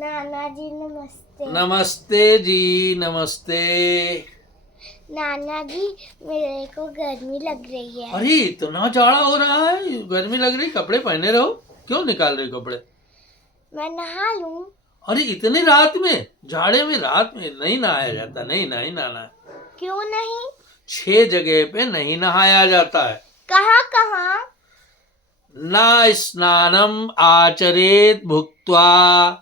नाना जी नमस्ते। नमस्ते जी, नमस्ते। नाना जी मेरे को गर्मी लग रही है। अरे इतना जाड़ा हो रहा है, गर्मी लग रही, कपड़े पहने रहो। क्यों निकाल रहे कपड़े? मैं नहा लूं? अरे इतनी रात में, जाड़े में रात में नहीं नहाया जाता, नहीं नहीं नहाना। क्यों नहीं? 6 जगह पे नहीं नहाया जाता है। कहाँ कहाँ? न स्नानम आचरेत भुक्त्वा,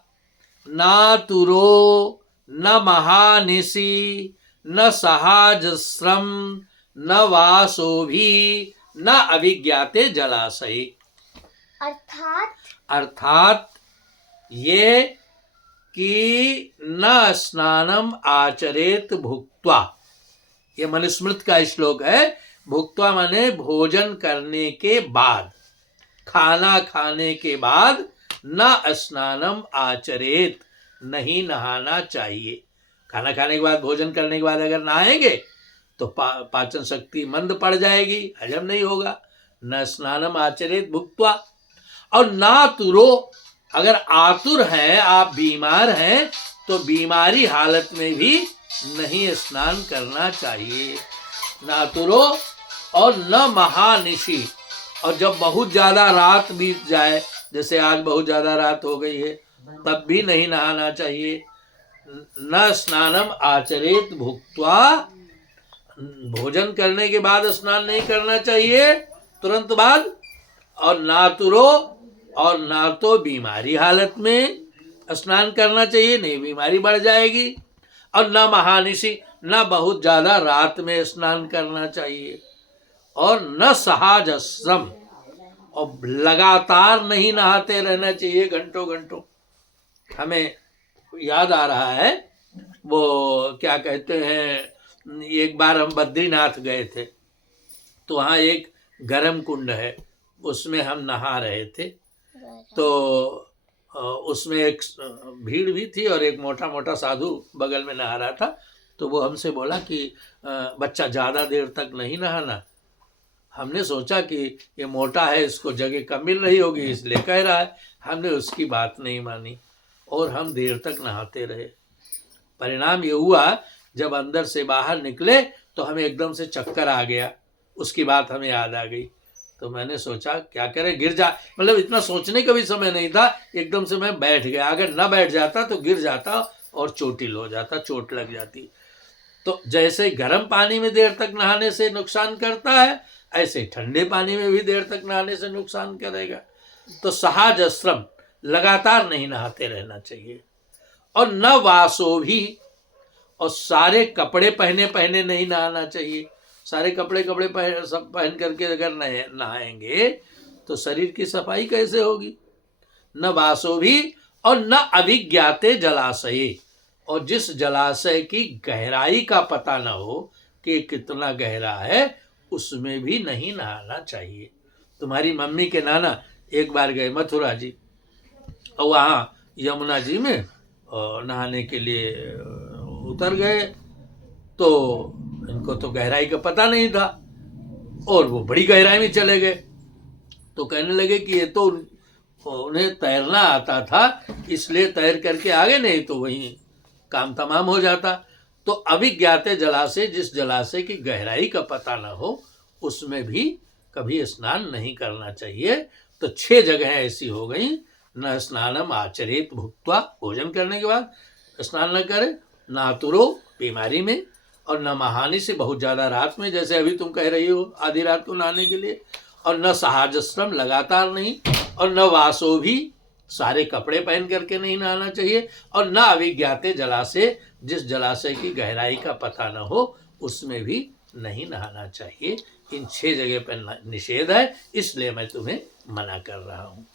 नातुरो, न महानिशि, न सहाजस्रम, न वासोभी, न अभिज्ञाते जलाशय। अर्थात अर्थात ये कि न स्नानम आचरेत भुक्त्वा, ये मनुस्मृत का श्लोक है। भुक्त्वा माने भोजन करने के बाद, खाना खाने के बाद न स्नानम आचरेत, नहीं नहाना चाहिए। खाना खाने के बाद, भोजन करने के बाद अगर नहाएंगे तो पाचन शक्ति मंद पड़ जाएगी, हजम नहीं होगा। न स्नानम आचरेत भुक्त्वा। और ना तुरो, अगर आतुर है, आप बीमार हैं, तो बीमारी हालत में भी नहीं स्नान करना चाहिए। ना तुरो और न महानिशि, और जब बहुत ज्यादा रात बीत जाए, जैसे आज बहुत ज्यादा रात हो गई है, तब भी नहीं नहाना चाहिए। न स्नानम आचरेत भुक्त्वा, भोजन करने के बाद स्नान नहीं करना चाहिए तुरंत बाद। और ना तुरो, और ना तो बीमारी हालत में स्नान करना चाहिए, नहीं बीमारी बढ़ जाएगी। और न महानिशि, न बहुत ज्यादा रात में स्नान करना चाहिए। और न सहाजस्रम, और लगातार नहीं नहाते रहना चाहिए घंटों घंटों। हमें याद आ रहा है, वो क्या कहते हैं, एक बार हम बद्रीनाथ गए थे, तो वहाँ एक गर्म कुंड है, उसमें हम नहा रहे थे। तो उसमें एक भीड़ भी थी और एक मोटा मोटा साधु बगल में नहा रहा था। तो वो हमसे बोला कि बच्चा ज़्यादा देर तक नहीं नहाना। हमने सोचा कि ये मोटा है, इसको जगह कम मिल रही होगी इसलिए कह रहा है। हमने उसकी बात नहीं मानी और हम देर तक नहाते रहे। परिणाम ये हुआ, जब अंदर से बाहर निकले तो हमें एकदम से चक्कर आ गया। उसकी बात हमें याद आ गई। तो मैंने सोचा क्या करें, गिर जा, मतलब इतना सोचने का भी समय नहीं था, एकदम से मैं बैठ गया। अगर ना बैठ जाता तो गिर जाता और चोटिल हो जाता, चोट लग जाती। तो जैसे गर्म पानी में देर तक नहाने से नुकसान करता है, ऐसे ठंडे पानी में भी देर तक नहाने से नुकसान करेगा। तो सहाजस्रम, लगातार नहीं नहाते रहना चाहिए। और न वासो भी, और सारे कपड़े पहने पहने नहीं नहाना चाहिए। सारे कपड़े पहन सब पहन करके अगर नहाएंगे तो शरीर की सफाई कैसे होगी। न वासो भी, और न अभिज्ञाते जलाशय, और जिस जलाशय की गहराई का पता न हो कि कितना गहरा है, उसमें भी नहीं नहाना चाहिए। तुम्हारी मम्मी के नाना एक बार गए मथुरा जी, और वहाँ यमुना जी में नहाने के लिए उतर गए। तो इनको तो गहराई का पता नहीं था और वो बड़ी गहराई में चले गए। तो कहने लगे कि ये तो उन्हें तैरना आता था, इसलिए तैर करके आगे, नहीं तो वहीं काम तमाम हो जाता। तो अभिज्ञाते जलाशय, जिस जलाशय की गहराई का पता न हो, उसमें भी कभी स्नान नहीं करना चाहिए। तो 6 जगह ऐसी हो गई। न स्नानम आचरेत भुक्त्वा, भोजन करने के बाद स्नान न करे, ना तुरो, बीमारी में, और न महानी से, बहुत ज़्यादा रात में, जैसे अभी तुम कह रही हो आधी रात को नहाने के लिए। और न सहाजस्रम, लगातार नहीं। और न वासो भी, सारे कपड़े पहन करके नहीं नहाना चाहिए। और न अभिज्ञाते जलाशय, जिस जलाशय की गहराई का पता न हो, उसमें भी नहीं नहाना चाहिए। इन 6 जगह पर निषेध है, इसलिए मैं तुम्हें मना कर रहा हूँ।